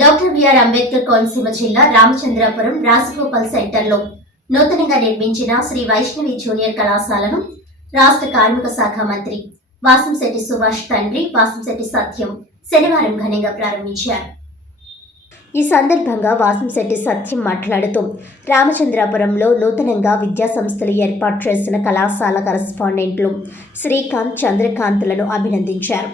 Doctor BR Ambedkar Konaseema జిల్లా రామచంద్రాపురం రాజగోపాల్ సెంటర్లో నూతనంగా నిర్మించిన శ్రీ వైష్ణవి జూనియర్ కళాశాలను రాష్ట్ర కార్మిక శాఖ మంత్రి వాసంశెట్టి సుభాష్ తండ్రి వాసంశెట్టి సత్యం శనివారం ఘనంగా ప్రారంభించారు. ఈ సందర్భంగా వాసంశెట్టి సత్యం మాట్లాడుతూ రామచంద్రాపురంలో నూతనంగా విద్యా సంస్థలు ఏర్పాటు చేసిన కళాశాల కరెస్పాండెంట్లు శ్రీకాంత్, చంద్రకాంత్లను అభినందించారు.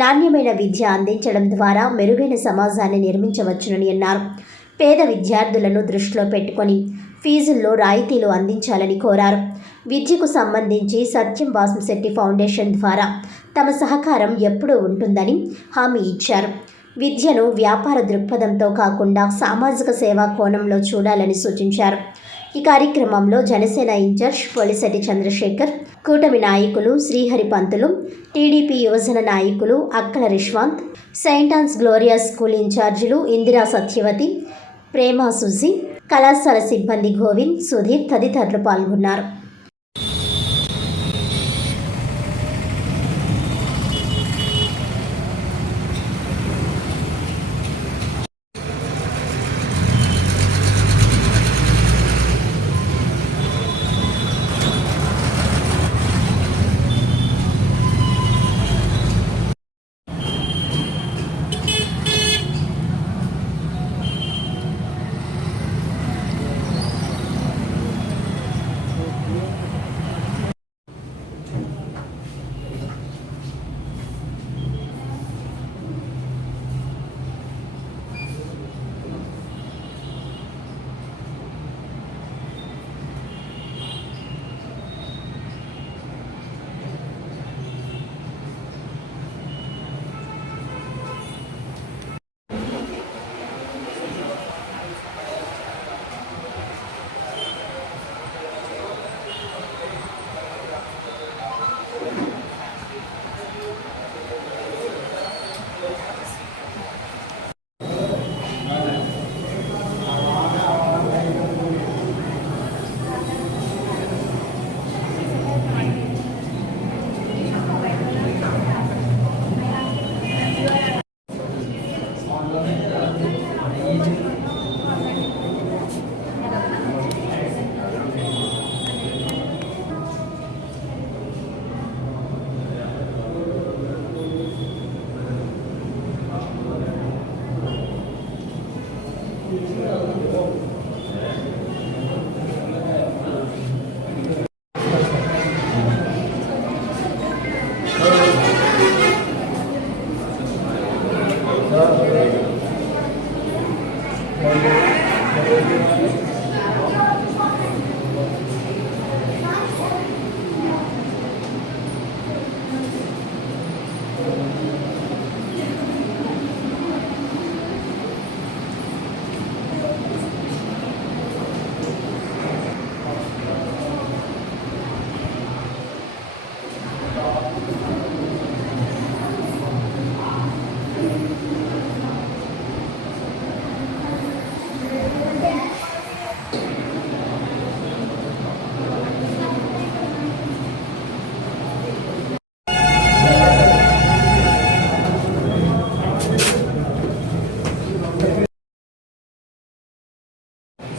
నాణ్యమైన విద్య అందించడం ద్వారా మెరుగైన సమాజాన్ని నిర్మించవచ్చునని అన్నారు. పేద విద్యార్థులను దృష్టిలో పెట్టుకొని ఫీజుల్లో రాయితీలు అందించాలని కోరారు. విద్యకు సంబంధించి సత్యం వాసంశెట్టి ఫౌండేషన్ ద్వారా తమ సహకారం ఎప్పుడూ ఉంటుందని హామీ ఇచ్చారు. విద్యను వ్యాపార దృక్పథంతో కాకుండా సామాజిక సేవా కోణంలో చూడాలని సూచించారు. ఈ కార్యక్రమంలో జనసేన ఇన్ఛార్జ్ పోలిశెట్టి చంద్రశేఖర్, కూటమి నాయకులు శ్రీహరి పంతులు, టీడీపీ యువజన నాయకులు అక్కల రిష్వాంత్, సెయింట్ ఆన్స్ గ్లోరియా స్కూల్ ఇన్ఛార్జీలు ఇందిరా సత్యవతి, ప్రేమ సుజీ, కళాశాల సిబ్బంది గోవింద్, సుధీర్ తదితరులు పాల్గొన్నారు.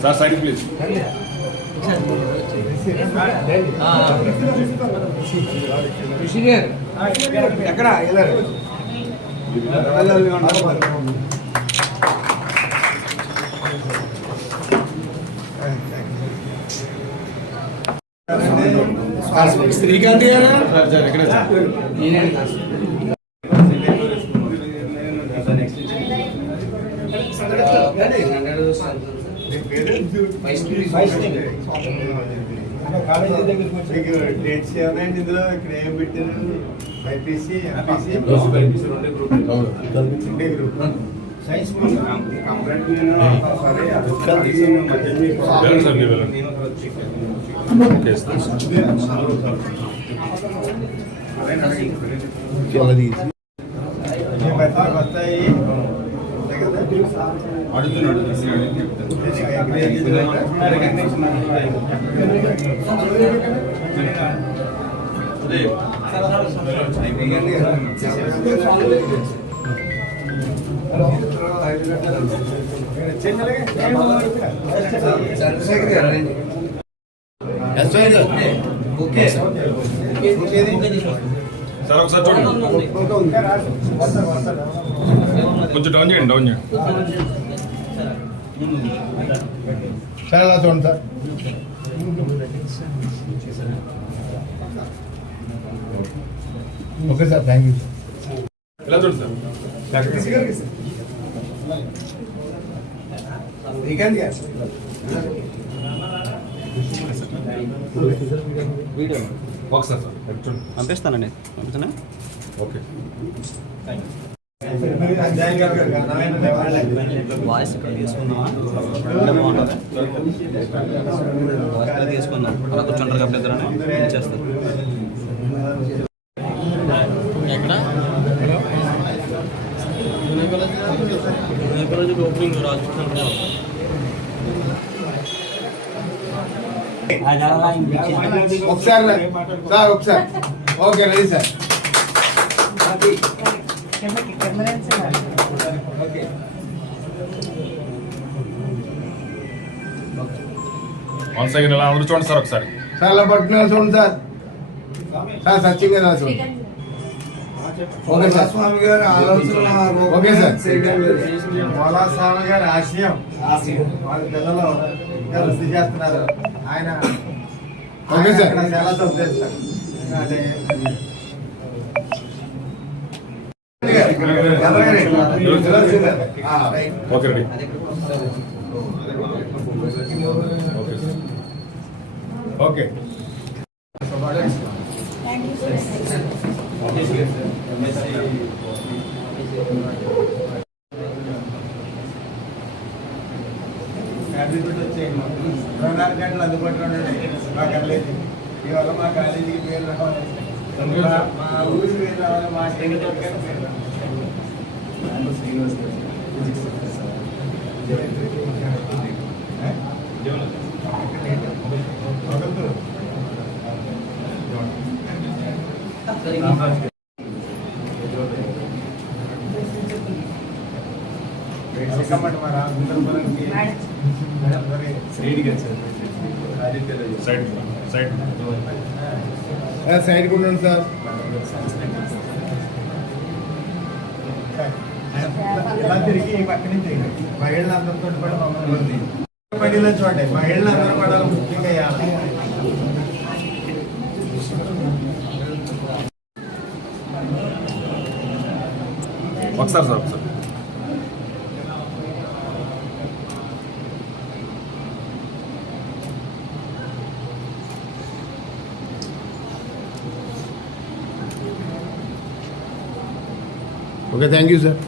Sir, side please. శ్రీకాంత్ గారు డేట్స్ ఏమైనా ఇందులో ఇక్కడ ఏం పెట్టారు? బైపీసీ, ఎంపీసీ, గ్రూప్ సైన్స్ వస్తాయి అడుగుతున్నాడు. చంద్రశేఖర్ గారు రండి. ఓకే సార్ ఒకసారి చూడండి, కొంచెం డౌన్ చేయండి, డౌన్ చేయండి. సార్ అలా చూడండి sir. Okay sir, thank you sir. ఇలా చూడండి సార్. శ్రీకాంత్ గారు ఒకసారి సార్ చూడండి. పంపిస్తానండి, పంపిస్తానే. ఓకే. వాయిస్ ఇక్కడ తీసుకుందామా? బాగుంటుంది. వాయిస్ ఇక్కడ తీసుకుందాం. అలా కూర్చుంటారు కాబట్టి ఇద్దరు చేస్తారు. ఎక్కడ కాలేజ్ ఓపెనింగ్ రాజకృష్ణ ఒకసారి సార్, ఒకసారి. Okay ready sir. One second ఇలా అందరూ చూడండి సార్ ఒకసారి. సార్ అలా పట్టుకున్నా చూడండి సార్. సార్ సచిన్ గారు చూడండి. Okay sir. స్వామి గారి ఆలోచన, ఓకే సార్. పోలా స్వామి గారి ఆశయం వాళ్ళ పిల్లలు ఇంకా వృద్ధి చేస్తున్నారు. ఆయన ఓకే సార్. ఆయన చాలా సంతోషిస్తారు. Okay ready. ఓకే. వచ్చేయండి, 24 గంటలు అందుబాటులో ఉండండి. మా కాలేజీ ఇవాళ మా కాలేజీకి పేరు రావాలి, మా ఊరి పేరు రావాలి, మా స్టేట్ పేరు సైడ్ సైడ్ సైడ్ కూడా ఉండండి సార్. ఇలా తిరిగి ఈ పక్క నుంచి మహిళలందరితో కూడా మమ్మల్ని మహిళలు చూడండి, మహిళలందరూ కూడా ముఖ్యంగా వేయాలి. ఒకసారి సార్ ఒకసారి. Okay thank you sir.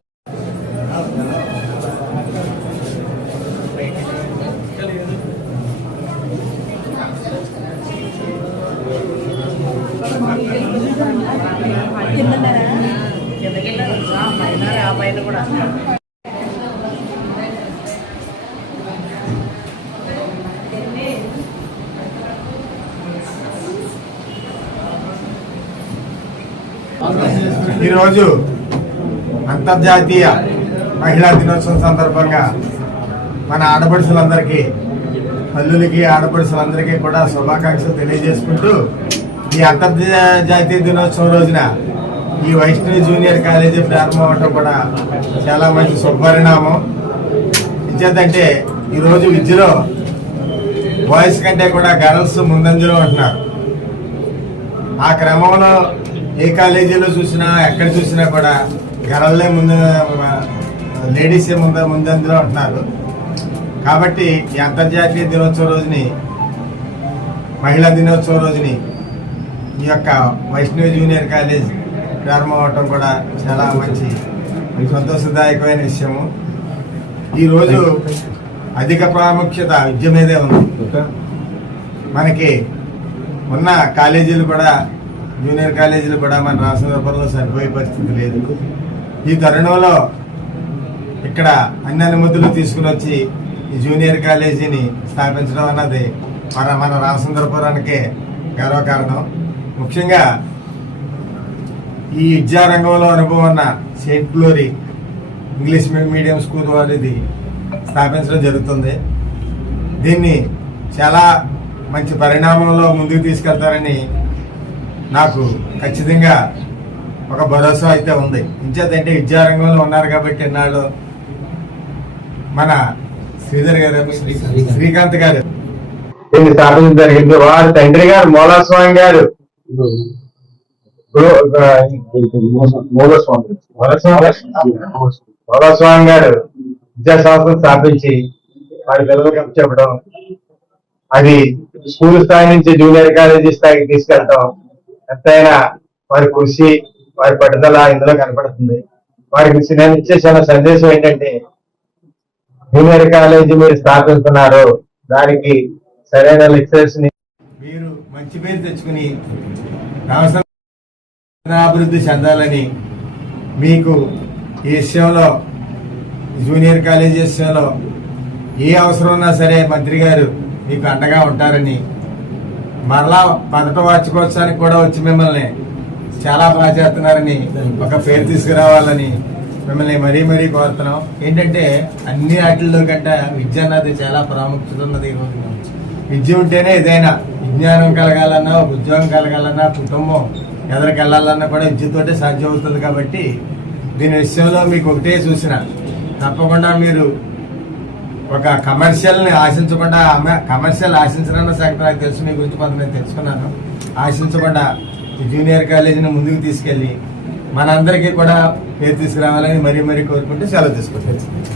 ఈరోజు అంతర్జాతీయ మహిళా దినోత్సవం సందర్భంగా మన ఆడపడుచులందరికీ, తల్లులకి ఆడపడుచులందరికీ కూడా శుభాకాంక్షలు తెలియజేసుకుంటూ, ఈ అంతర్జాతీయ దినోత్సవం రోజున ఈ వైష్ణవి జూనియర్ కాలేజీ ప్రారంభం అవడం కూడా చాలా మంచి శుభపరిణామం. ఇచ్చేదంటే ఈరోజు విద్యలో బాయ్స్ కంటే కూడా గర్ల్స్ ముందంజలో ఉంటున్నారు. ఆ క్రమంలో ఏ కాలేజీలో చూసినా, ఎక్కడ చూసినా కూడా గర్ల్లే ముందు, లేడీసే ముందంజలో ఉంటున్నారు. కాబట్టి ఈ అంతర్జాతీయ దినోత్సవం రోజుని, మహిళా దినోత్సవం రోజుని ఈ యొక్క వైష్ణవి జూనియర్ కాలేజ్ ప్రారంభం అవటం కూడా చాలా మంచి సంతోషదాయకమైన విషయము. ఈరోజు అధిక ప్రాముఖ్యత విద్య మీదే ఉంది. మనకి ఉన్న కాలేజీలు కూడా, జూనియర్ కాలేజీలు కూడా మన రాష్ట్రంలో సరిపోయే పరిస్థితి లేదు. ఈ తరుణంలో ఇక్కడ అన్ని అనుమతులు తీసుకుని వచ్చి ఈ జూనియర్ కాలేజీని స్థాపించడం అన్నది మన రామచంద్రపురానికే గర్వకారణం. ముఖ్యంగా ఈ విద్యారంగంలో అనుభవం ఉన్న Saint glory English medium school వారు ఇది స్థాపించడం జరుగుతుంది. దీన్ని చాలా మంచి పరిణామంలో ముందుకు తీసుకెళ్తారని నాకు ఖచ్చితంగా ఒక భరోసా అయితే ఉంది. ఇంచేతంటే విద్యారంగంలో ఉన్నారు కాబట్టి ఎన్నాళ్ళు మన శ్రీధర్ గారు శ్రీకాంత్ గారు దీన్ని స్థాపించడం జరిగింది. వారి తండ్రి గారు మూలస్వామి గారు మూలస్వామి గారు విద్యా సంస్థను స్థాపించి వారి పిల్లలకు చెప్పడం, అది స్కూల్ స్థాయి నుంచి జూనియర్ కాలేజీ స్థాయికి తీసుకెళ్ళటం ఎంతైనా వారి కృషి, వారి పట్టుదల ఇందులో కనపడుతుంది. వారికి నేను ఇచ్చే చాలా సందేశం ఏంటంటే, జూనియర్ కాలేజీ మీరు స్థాపిస్తున్నారు, దానికి సరైన లెక్చరర్స్ ని మీరు మంచి పేరు తెచ్చుకుని అభివృద్ధి చెందాలని, మీకు ఈ విషయంలో జూనియర్ కాలేజీ విషయంలో ఏ అవసరం ఉన్నా సరే మంత్రి గారు మీకు అండగా ఉంటారని, మరలా 10వ వార్షికోత్సవానికి కూడా వచ్చి మిమ్మల్ని చాలా బాగా చేస్తున్నారని, ఒక పేరు తీసుకురావాలని మిమ్మల్ని మరీ మరీ కోరుతున్నాం. ఏంటంటే అన్ని వాటిల్లో కంటే విద్య అన్నది చాలా ప్రాముఖ్యత ఉన్నది. విద్య ఉంటేనే ఏదైనా విజ్ఞానం కలగాలన్నా, ఉద్యోగం కలగాలన్నా, కుటుంబం ఎదరికెళ్ళాలన్నా కూడా విద్యతోటే సాధ్యం అవుతుంది. కాబట్టి దీని విషయంలో మీకు ఒకటే సూచన, తప్పకుండా మీరు ఒక కమర్షియల్ని ఆశించకుండా, కమర్షియల్ ఆశించడానికి సంగతి నాకు తెలుసు, మీ గురించి కొంత నేను తెలుసుకున్నాను, ఆశించకుండా ఈ జూనియర్ కాలేజీని ముందుకు తీసుకెళ్ళి మనందరికీ కూడా పేరు తీసుకురావాలని మరీ మరీ కోరుకుంటూ సెలవు తీసుకుంటాను.